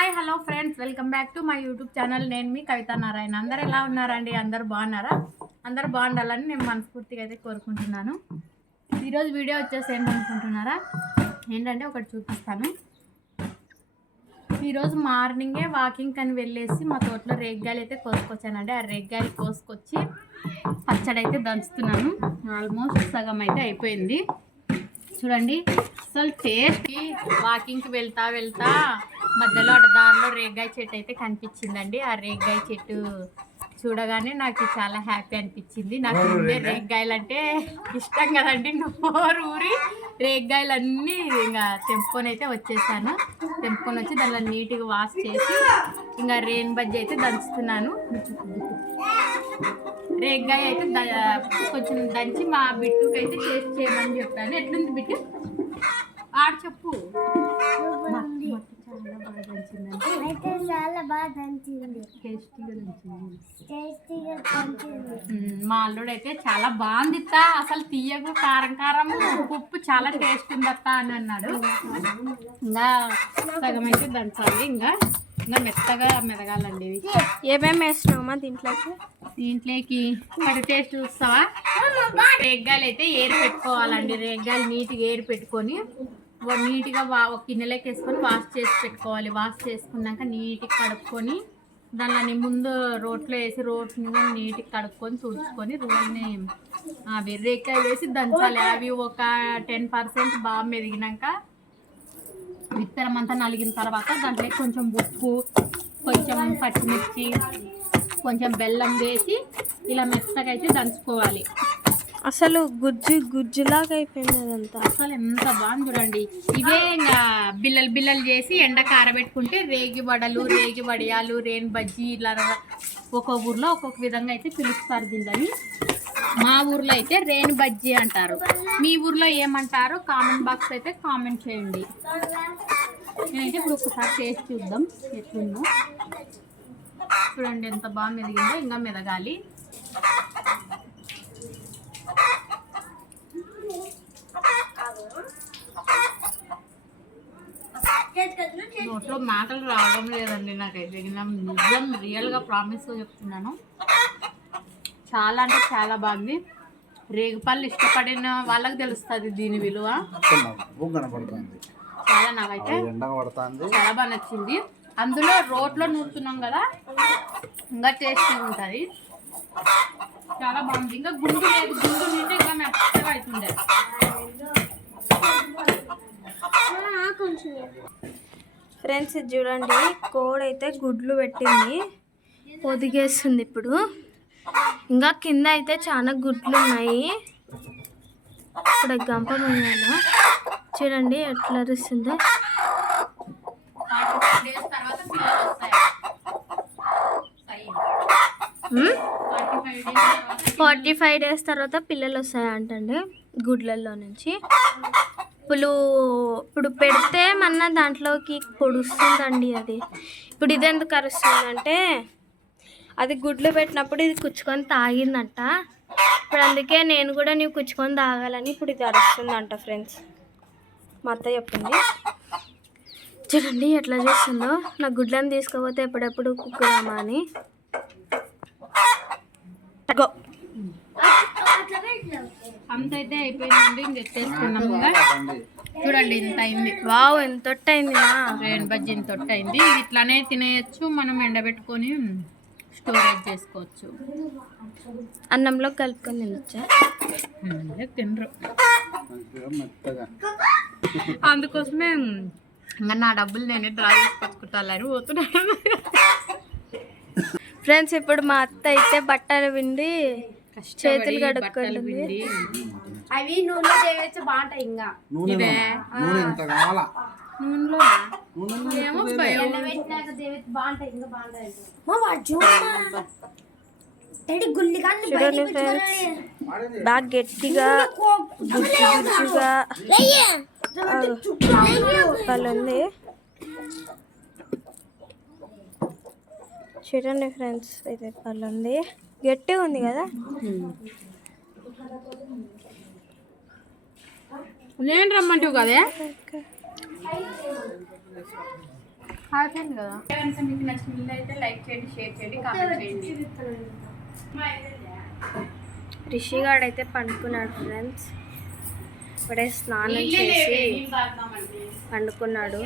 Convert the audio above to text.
Hi hello friends welcome back to my YouTube channel నేను మీ కవిత నారాయణ. అందరు ఎలా ఉన్నారండి? అందరు బాగున్నారా? అందరు బాగుండాలని నేను మనస్ఫూర్తిగా అయితే కోరుకుంటున్నాను. ఈరోజు వీడియో వచ్చేసి ఏంటనుకుంటున్నారా ఏంటంటే ఒకటి చూపిస్తాను. ఈరోజు మార్నింగే వాకింగ్ అని వెళ్ళేసి మా తోటలో రేగ్గాయలు అయితే కోసుకొచ్చానండి. ఆ రేగ్గాయలు కోసుకొచ్చి పచ్చడి అయితే దంచుతున్నాను. ఆల్మోస్ట్ సగం అయితే అయిపోయింది. చూడండి అసలు టేస్ట్ వాకింగ్కి వెళ్తా వెళ్తా మధ్యలో అటు దారిలో రేగ్గాయ చెట్టు అయితే కనిపించిందండి. ఆ రేగ్గాయ చెట్టు చూడగానే నాకు చాలా హ్యాపీ అనిపించింది. నాకు ముందే రేగ్గాయలు అంటే ఇష్టం కదండి. నోరు ఊరి రేగ్గాయలు అన్నీ ఇంకా తెంపుకొని అయితే వచ్చేసాను. తెంపుకొని వచ్చి దానిలో నీట్గా వాష్ చేసి ఇంకా రేన్ బజ్జి అయితే దంచుతున్నాను. రేగ్గాయ అయితే కొంచెం దంచి మా బిట్టుకి అయితే టేస్ట్ చేయమని చెప్పాను. ఎట్లుంది బిట్టు? ఆడు చెప్పు మా- మా చాలా బాగా దంచిందంటే అయితే చాలా బాగా దంచింది టేస్టీగా దంచింది టేస్టీగా దంచింది మ్మ్, మా అల్లుడు అయితే చాలా బాగుంది. అసలు తీయగు కారం కారం ఉప్పు ఉప్పు చాలా టేస్ట్ ఉంది అత్త అని అన్నాడు. ఇంకా సగం అయితే దంచాలి. ఇంకా ఇంకా మెత్తగా మెదగాలండి ఇవి. ఏమేమి వేసినావమ్మా దీంట్లోకి? దీంట్లోకి మరి టేస్ట్ చూస్తావా? రేగ్గాయలు అయితే ఏరి పెట్టుకోవాలండి. రేగ్గాయలు నీట్గా ఏరి పెట్టుకొని నీట్గా వా ఒక గిన్నెలోకి వేసుకొని వాష్ చేసి పెట్టుకోవాలి. వాష్ చేసుకున్నాక నీట్గా కడుక్కొని దాన్ని ముందు రోట్లో వేసి రోట్ని మీద నీట్గా కడుక్కొని తుడుచుకొని రోడ్ని అవి వేసి దంచాలి. అవి ఒక టెన్ పర్సెంట్ బాగా మెదిగినాక విత్తనం అంతా నలిగిన తర్వాత దాంట్లో కొంచెం ఉప్పు కొంచెం పచ్చిమిర్చి కొంచెం బెల్లం వేసి ఇలా మెత్తగా అయితే దంచుకోవాలి. అసలు గుజ్జు గుజ్జులాగా అయిపోయింది అదంతా. అసలు ఎంత బాగుంది చూడండి. ఇవే ఇంకా బిల్లలు బిల్లలు చేసి ఎండ కారబెట్టుకుంటే రేగి వడలు రేగి వడియాలు రేన్ బజ్జీ ఇలా ఒక్కొక్క ఊర్లో ఒక్కొక్క విధంగా అయితే పిలుస్తారు దీన్ని. మా ఊర్లో అయితే రేణి బజ్జీ అంటారు. మీ ఊర్లో ఏమంటారో కామెంట్ బాక్స్ అయితే కామెంట్ చేయండి. నేనైతే ఇప్పుడు ఒకసారి టేస్ట్ చూద్దాం. ఎట్లుందో. చూడండి ఎంత బాగా మెదిగిందో ఇంకా మెదగాలి. నోట్లో మాటలు రావడం లేదండి. నాకైతే నిజం రియల్గా ప్రామిస్గా చెప్తున్నాను. చాలా అంటే చాలా బాగుంది. రేగుపళ్ళు ఇష్టపడిన వాళ్ళకి తెలుస్తుంది దీని విలువ. చాలా నాకైతే చాలా బాగా నచ్చింది. అందులో రోట్లో నూరుతున్నాం కదా ఇంకా టేస్టీ ఉంటుంది. చాలా బాగుంది. ఇంకా గుండు లేదు. గుండు నింటే ఇంకా మెత్తగా అవుతుండే. ఫ్రెండ్స్ ఇది చూడండి. కోడ్ అయితే గుడ్లు పెట్టింది. పొదిగేస్తుంది ఇప్పుడు. ఇంకా కింద అయితే చాలా గుడ్లు ఉన్నాయి. ఇప్పుడు గంప మొయ్యాల చూడండి ఎట్లా అరుస్తుందో. వస్తాయి ఫార్టీ ఫైవ్ డేస్ తర్వాత పిల్లలు వస్తాయంటండి గుడ్లలో నుంచి. ఇప్పుడు ఇప్పుడు పెడితే మన దాంట్లోకి పొడుస్తుందండి అది. ఇప్పుడు ఇది ఎందుకు అరుస్తుందంటే అది గుడ్లు పెట్టినప్పుడు ఇది కుచ్చుకొని తాగిందంట. ఇప్పుడు అందుకే నేను కూడా నీవు కుచ్చుకొని తాగాలని ఇప్పుడు ఇది అరుస్తుందంట ఫ్రెండ్స్. మా అత్త చెప్పింది. చూడండి ఎట్లా చేస్తుందో. నా గుడ్లను తీసుకోపోతే ఎప్పుడెప్పుడు కుక్కుదామా అని. గో. అంత అయితే అయిపోయిందండి. ఇంక ఎత్తేసుకున్నాం ఇంకా. చూడండి ఇంత అయింది. వావ్ ఎంత అయిందిగా రేణు బజ్జీ ఇంత తొట్టు అయింది ఇట్లానే తినేయచ్చు. మనం ఎండబెట్టుకొని స్టోరేజ్ చేసుకోవచ్చు. అన్నంలో కలుపుకొని తినొచ్చా? తినరు. అందుకోసమే ఇంకా నా డబ్బులు నేనే డ్రా చేసుకొచ్చుకుంటాను పోతున్నాను ఫ్రెండ్స్ ఇప్పుడు మా అత్త అయితే బట్టలు పిండి చేతులు కడుక్కుంటుంది అవి నూనె చేయవచ్చు? బాగుంటాయి ఇంకా. నూనె. నూనె. ఎంత కావాలా? నూనెలో. బాగుంటాయి ఇంకా చూడండి ఫ్రెండ్స్ బాగా గట్టిగా గుజ్జు గుజ్జుగా. ఉంది చూడండి ఫ్రెండ్స్ ఇది పళ్ళు ఉంది గట్టిగా ఉంది కదా? నేను రమ్మంటావు కదే? కదా కనుక మీకు నచ్చిన వీడియో అయితే లైక్ చేయండి షేర్ చేయండి కామెంట్ చేయండి రిషిగాడు అయితే పండుకున్నాడు ఫ్రెండ్స్. ఇప్పుడే స్నానం చేసి పండుకున్నాడు.